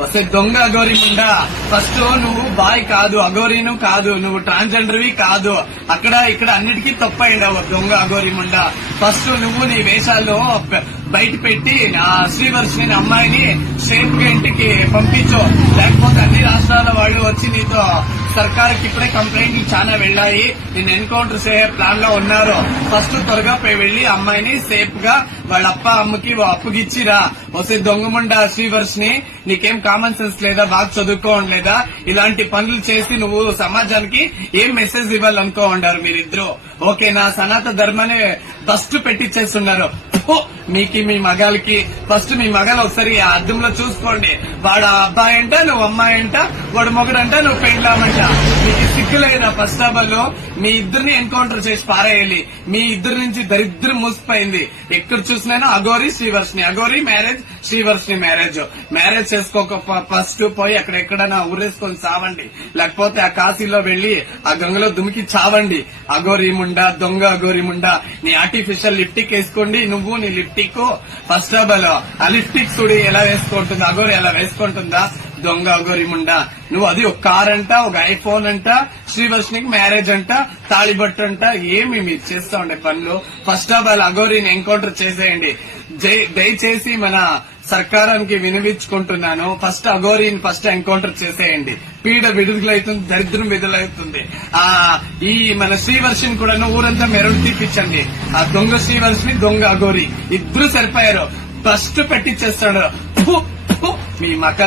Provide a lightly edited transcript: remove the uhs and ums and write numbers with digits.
వస్తే దొంగ అఘోరి ముండా. ఫస్ట్ నువ్వు బాయ్ కాదు, అఘోరీను కాదు, నువ్వు ట్రాన్స్జెండర్వి కాదు. అక్కడ ఇక్కడ అన్నిటికీ తప్పైండవు దొంగ అఘోరి ముండా. ఫస్ట్ నువ్వు నీ వేషాల్లో బయట పెట్టి ఆ శ్రీవర్షిని అమ్మాయిని సేఫ్ గా ఇంటికి పంపించు. లేకపోతే అన్ని రాష్ట్రాల వాళ్ళు వచ్చి నీతో సర్కార్కి ఇప్పుడే కంప్లైంట్లు చాలా వెళ్ళాయి, నేను ఎన్కౌంటర్ చేసే ప్లాన్ లో ఉన్నారు. ఫస్ట్ త్వరగా వెళ్లి అమ్మాయిని సేఫ్ గా వాళ్ళ అమ్మకి అప్పుగిచ్చిరా. వస్తే దొంగముండా శ్రీవర్షిని, నీకేం కామన్ సెన్స్ లేదా, బాగా చదువుకోవడం లేదా? ఇలాంటి పనులు చేసి నువ్వు సమాజానికి ఏం మెసేజ్ ఇవ్వాలనుకో ఉండారు మీరిద్దరు? ఓకేనా? సనాతన ధర్మాన్ని ఫస్ట్ పెట్టించేస్తున్నారు. మీకు మీ మగాలకి ఫస్ట్ మీ మగాలు ఒకసారి అద్దంలో చూసుకోండి. వాడు అబ్బాయి అంట, నువ్వు అమ్మాయి అంట, వాడు మొగుడంట, నువ్వు పెళ్ళామంట. మీకు సిగ్గులేదా? ఫస్ట్ ఆఫ్ ఆల్ మీ ఇద్దరిని ఎన్కౌంటర్ చేసి పారేయాలి. మీ ఇద్దరి నుంచి దరిద్రం మూసిపోయింది. ఎక్కడ చూసినా అఘోరి శ్రీవర్షిని, అఘోరి మ్యారేజ్, శ్రీవర్షిని మ్యారేజ్ చేసుకోక ఫస్ట్ పోయి అక్కడెక్కడైనా ఊరేసుకొని చావండి. లేకపోతే ఆ కాశీలో వెళ్లి ఆ గంగలో దుమికి చావండి. అఘోరి ముండా, దొంగ అఘోరి ముండా. నీ ఆర్టిఫిషియల్ లిప్టిక్ వేసుకోండి. నువ్వు నీ లిప్టిక్ ఫస్ట్ ఆఫ్ ఆల్ ఆ లిప్టిక్ చూడి ఎలా వేసుకుంటుందా, అఘోరి ఎలా వేసుకుంటుందా? దొంగ అఘోరి ముండా. నువ్వు అది ఒక కార్ అంట, ఒక ఐఫోన్ అంట, శ్రీవర్షినికి మ్యారేజ్ అంట, తాళిబట్టు అంట. ఏమి మీరు చేస్తా ఉండే పనులు? ఫస్ట్ ఆఫ్ ఆల్ అఘోరిని ఎన్కౌంటర్ చేసేయండి. దయచేసి మన సర్కారానికి వినిపించుకుంటున్నాను. ఫస్ట్ అఘోరిని ఫస్ట్ ఎన్కౌంటర్ చేసేయండి. పీడ విడుదలవుతుంది, దరిద్రం విడుదలవుతుంది. ఈ మన శ్రీవర్షిని కూడా ఊరంతా మెరడు తీపించండి. ఆ దొంగ శ్రీవర్షిని, దొంగ అఘోరి ఇద్దరు సరిపోయారు. ఫస్ట్ పెట్టించేస్తాడు మీ మక్క.